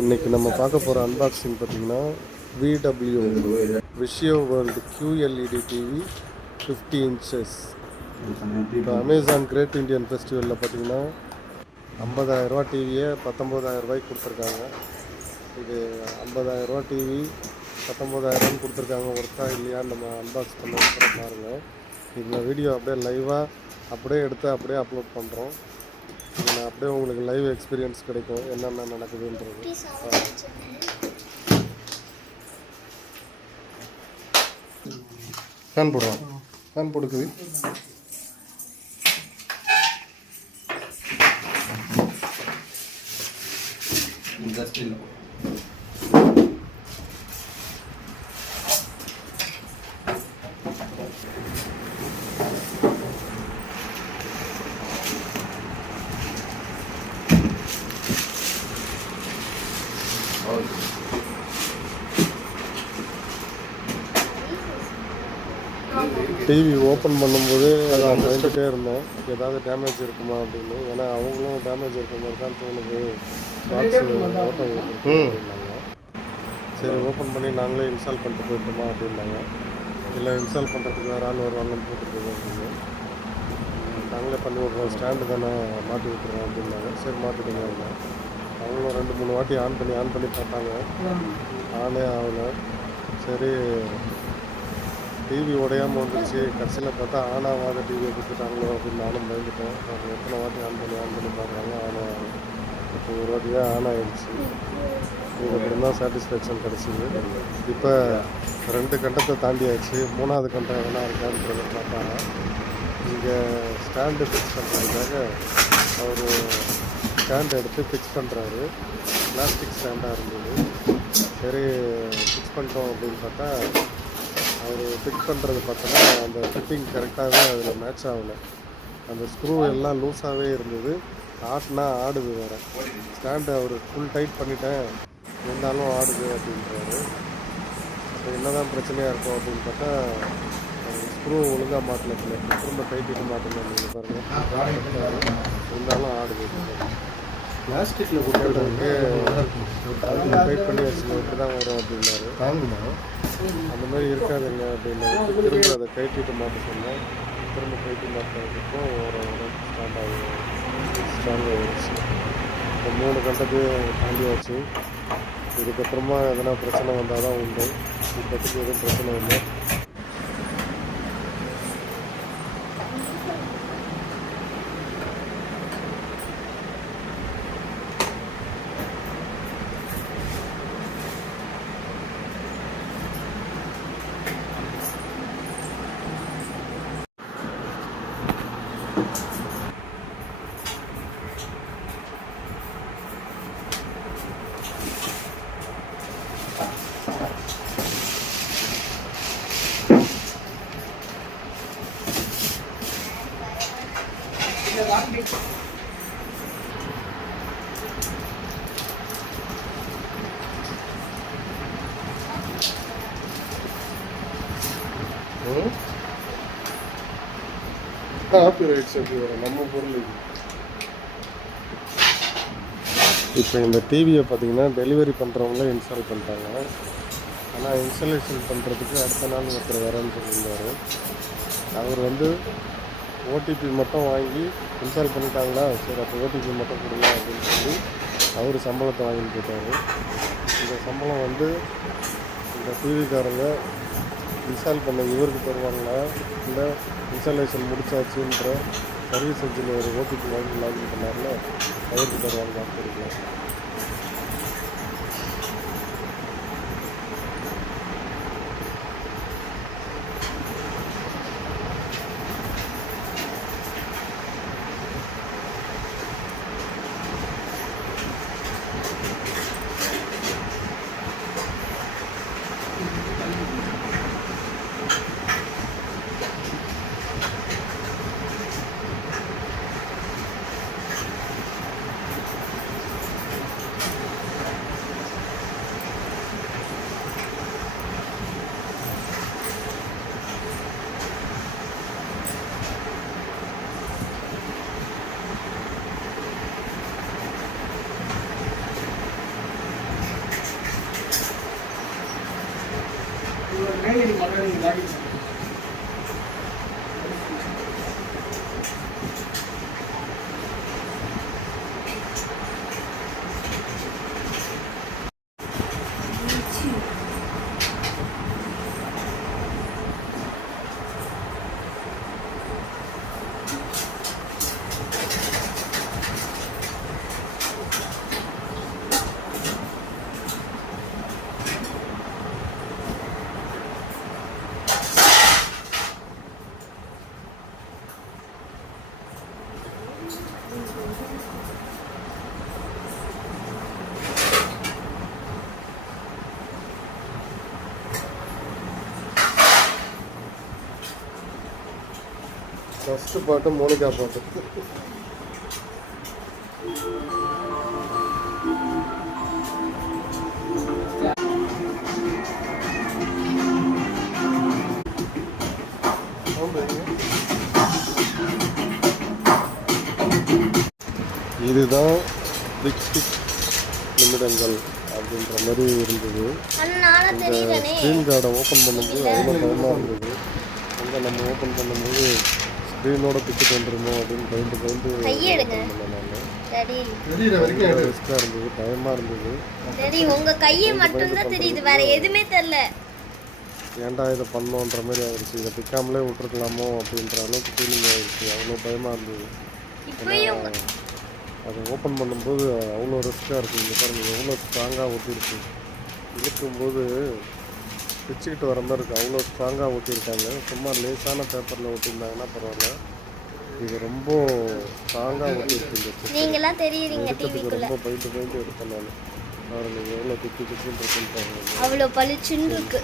இன்றைக்கி நம்ம பார்க்க போகிற அன்பாக்சிங் பார்த்திங்கன்னா VW Vizio world QLED TV 50 inches. இப்போ அமேசான் கிரேட் இண்டியன் ஃபெஸ்டிவலில் பார்த்திங்கன்னா 50,000 டிவியை 19,000 கொடுத்துருக்காங்க. இது 50,000 டிவி 19,000 கொடுத்துருக்காங்க. ஒர்த்தா இல்லையான்னு நம்ம அன்பாக்ஸ் பண்ண பாருங்கள். இந்த வீடியோ அப்படியே லைவாக அப்படியே எடுத்து அப்படியே அப்லோட் பண்ணுறோம். நான் அப்படியே உங்களுக்கு லைவ் எக்ஸ்பீரியன்ஸ் கிடைக்கும் என்னென்ன நடக்குதுன்றது. ஃபேன் போடுவோம், ஃபேன் போடுக்குது. டிவி ஓப்பன் பண்ணும்போது நான் பயந்துகிட்டே இருந்தேன், ஏதாவது டேமேஜ் இருக்குமா அப்படின்னு. ஏன்னா அவங்களும் டேமேஜ் இருக்கிற மாதிரி தான் தோணுது, பாக்ஸு ஓட்டம் அப்படின்னாங்க. சரி ஓப்பன் பண்ணி நாங்களே இன்ஸ்டால் பண்ணிட்டு போயிட்டோமா அப்படின்னாங்க. இல்லை இன்ஸ்டால் பண்ணுறதுக்கு வேறு ஆள் வருவாங்கன்னு போட்டுருக்கோம் அப்படின்னு. நாங்களே பண்ணி விட்றோம், ஸ்டாண்டு தானே மாட்டி விட்டுறோம் அப்படின்னாங்க. சரி மாட்டிட்டு இருந்தோம். அவங்களும் 2-3 வாட்டி ஆன் பண்ணி பார்த்தாங்க, ஆனே ஆகலை. சரி டிவி உடையாமல் வந்துடுச்சு. கடைசியில் பார்த்தா ஆனாவாத டிவியை கொடுத்துட்டாங்களோ அப்படின்னு நானும் பயந்துட்டேன். அவங்க எத்தனை வாட்டி ஆன் பண்ணி பார்க்குறாங்க, ஆனாக இப்போ ஒரு வாட்டியாக ஆன் ஆகிடுச்சு. இதுக்கப்புறம் தான் சாட்டிஸ்ஃபேக்ஷன் கிடச்சிது. இப்போ 2 கண்டத்தை தாண்டியாச்சு. 3வது கண்டம் எதனா இருக்கான்றதை பார்த்தா இங்கே ஸ்டாண்டு ஃபிக்ஸ் பண்ணுறதுக்காக அவர் ஸ்டாண்ட் எடுத்து ஃபிக்ஸ் பண்ணுறாரு. பிளாஸ்டிக் ஸ்டாண்டாக இருந்தது. சரி ஃபிக்ஸ் பண்ணிட்டோம் அப்படின்னு பார்த்தா அவர் ஃபிக்ஸ் பண்ணுறது பார்த்தோன்னா அந்த ஃபிட்டிங் கரெக்டாகவே அதில் மேட்ச் ஆகலை. அந்த ஸ்க்ரூ எல்லாம் லூஸாகவே இருந்தது. ஆட்டினா ஆடுது வேறு. ஸ்டாண்டு அவர் ஃபுல் டைட் பண்ணிட்டேன், இருந்தாலும் ஆடுது அப்படின்றாரு. ஸோ என்ன தான் பிரச்சனையாக இருக்கும் அப்படின்னு பார்த்தா ஸ்க்ரூ ஒழுங்காக மாட்டல, திரும்ப டைட்டிட்டு மாட்டணும் நீங்கள் பாருங்கள், இருந்தாலும் ஆடுது. பிளாஸ்டிக்கில் கொடுத்துருக்கு டைட் பண்ணி வச்சுக்கணும், இப்படி தான் வரும் அப்படின்னாரு. தாங்குமா அந்த மாதிரி இருக்காதுங்க அப்படின்னாரு. திரும்ப அதை கைட்டிட்டு மாட்ட சொன்னேன். திரும்ப கைட்டி மாட்டினதுக்கும் ஒரு ஸ்ட்ராங் ஆகிடுச்சு. இப்போ 3 கண்டத்து தாண்டியாச்சு. இதுக்கப்புறமா எதனா பிரச்சனை வந்தால் தான் உண்டு. இப்போதைக்கு எதுவும் பிரச்சனை இல்லை. காப்பிரைட்ஸ் எப்படி வரும் நம்ம பொருள் இது. இப்போ இந்த டிவியை பார்த்தீங்கன்னா டெலிவரி பண்ணுறவங்களே இன்ஸ்டால் பண்ணிட்டாங்க. ஆனால் இன்ஸ்டாலேஷன் பண்ணுறதுக்கு அடுத்த நாள் ஒருத்தர் வரேன்னு சொல்லியிருந்தார். அவர் ஓடிபி மட்டும் வாங்கி இன்ஸ்டால் பண்ணிட்டாங்களா, சரி அப்போ ஓடிபி மட்டும் கொடுங்க அப்படின்னு சொல்லி அவர் சம்பளத்தை வாங்கிட்டு போயிட்டார். இந்த சம்பளம் இந்த டிவிக்காரங்க இன்ஸ்டால் பண்ண இவருக்கு தருவாங்களா, இல்லை இன்ஸ்டாலேஷன் முடிச்சாச்சுன்ற சர்வீஸ் இன்ஜினியர் ஓடிபி வாங்கி லாகின் பண்ணார்ல அவருக்கு தருவாங்களான்னு தெரியல. ஃபஸ்ட்டு பாட்டு மோனிகா பாட்டு. இதுதான் டிக் டிக் நிமிடங்கள் அப்படின்ற மாதிரி இருந்தது. இந்த ஸ்க்ரீன் கார்டை ஓப்பன் பண்ணும்போது அவ்வளோ பயமாக இருந்தது. அங்கே நம்ம ஓப்பன் பண்ணும்போது ஸ்க்ரீனோட டிக்கெட் வந்துருமோ அப்படின்னு பயந்து ரிஸ்காக இருந்தது, பயமாக இருந்தது. ஏன்டா இதை பண்ணோன்ற மாதிரி ஆயிடுச்சு, இதை பிக்காமலே விட்டுருக்கலாமோ அப்படின்ற அளவுக்கு ஃபீலிங் ஆயிடுச்சு. அவ்வளோ பயமாக இருந்தது. அதை ஓப்பன் பண்ணும்போது அவ்வளோ ரிஸ்க்காக இருக்குது. இங்கே பாருங்கள் எவ்வளோ ஸ்ட்ராங்காக ஒட்டிருக்கு. இழுக்கும்போது பிச்சுக்கிட்டு வர மாதிரி இருக்குது. அவ்வளோ ஸ்ட்ராங்காக ஒட்டியிருக்காங்க. சும்மா லேசான பேப்பரில் ஒட்டியிருந்தாங்கன்னா பரவாயில்ல, இது ரொம்ப ஸ்ட்ராங்காக ஒட்டியிருக்கு. இந்த எடுக்கிறதுக்கு ரொம்ப பயந்து எடுத்தேன் நான். பாருங்கள் எவ்வளோ திக்கு திக்குன்னு இருக்குன்னு அவ்வளோ பளிச்சுன்னு இருக்கு.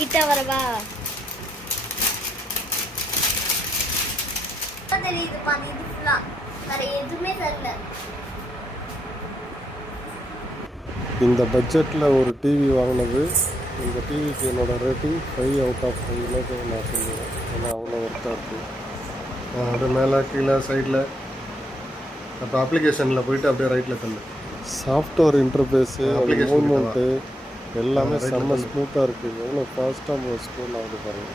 கிட்ட வரவா தெரியுது பாரு. இது ஃபுல்லா வேற எதுவுமே தெரியல. இந்த பட்ஜெட்டில் ஒரு டிவி வாங்கினது. இந்த டிவிக்கு என்னோட ரேட்டிங் 5 out of 5 நான் சொல்லுவேன். ஏன்னா அவ்வளோ ஒர்த்தாக இருக்குது. அது மேலே கீழே சைடில் அப்புறம் அப்ளிகேஷனில் போயிட்டு அப்படியே ரைட்டில் தள்ளு. சாஃப்ட்வேர் இன்டர்ஃபேஸு, மூவ்மெண்ட்டு எல்லாமே செம்ம ஸ்மூத்தாக இருக்குது. எவ்வளோ ஃபாஸ்ட்டாக ஸ்க்ரோல் ஆகுது பாருங்கள்.